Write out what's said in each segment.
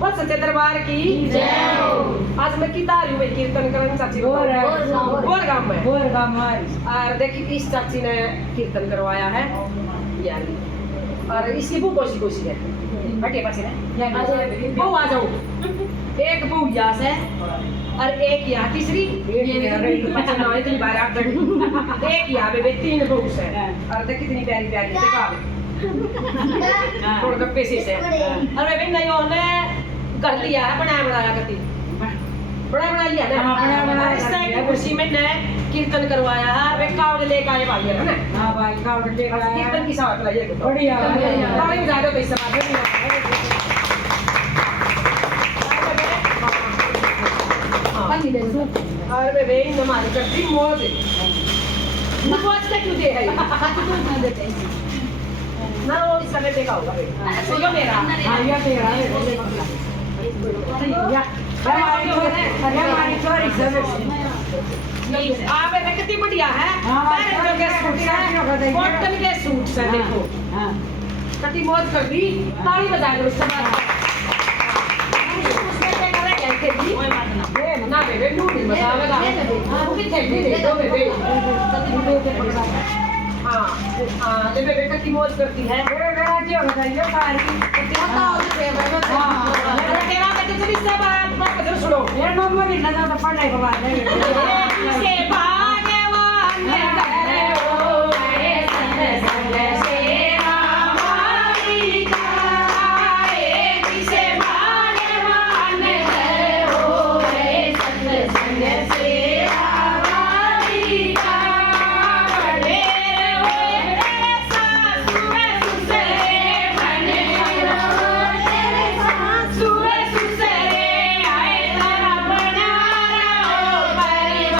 वो सच्चे दरबार की जय हो। आज मैं की तारी में कीर्तन करन चाची गोर गांव में और देखी इस चाची ने कीर्तन करवाया है यानी और इसकी बहू कोशी है हटे पास है बहू आ जाओ एक बहू यहाँ से और एक यहाँ तीसरी ना इतनी बार आप एक यहाँ पे तीन बहू से और देख कितनी प्यारी प्यारी देखा थोड़ा गप्पे से अरे भाई नहीं होने कर लिया है बनाया करती बड़ा लिया ना इस तरह की खुशी में ने कीर्तन करवाया है वे कावड़ लेके आए भाई है ना हां भाई कावड़ लेके आए कीर्तन की साथ लाइए बढ़िया कावड़ ज्यादा पैसा और वे वे नमाज करती मौज मौज क्या क्यों दे है ना वो इस समय देखा होगा ये मेरा हां ये तेरा या हमारी चोरी आप ये कितनी बढ़िया है पैर के सूट है कॉटन के सूट है देखो हां कितनी मौज कर दी ताली बजा दो उसके बाद उसमें क्या कर रहे हैं थे ना बेबे नूर नहीं बता लगा वो कितने दे दो बेबे हां ले बेबे कितनी मौज करती है मेरा जी हो गया सारी बताओ तो हां तेरा बेटे चली से बात मैं कदर सुनो ये मम्मा भी ना तो पढ़ाई के बाद है से भाग्यवान है ओ रे संग संग सेवा हमारी गाए किसे भाग्यवान है ओ रे संग संग सेवा हमारी गाए रे सासु सुसरे बने रे सासु सुसरे आए तारा बना रहो परिवार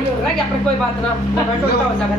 भाई हो रहा है कि अपने कोई बात ना टोटा हो जाएगा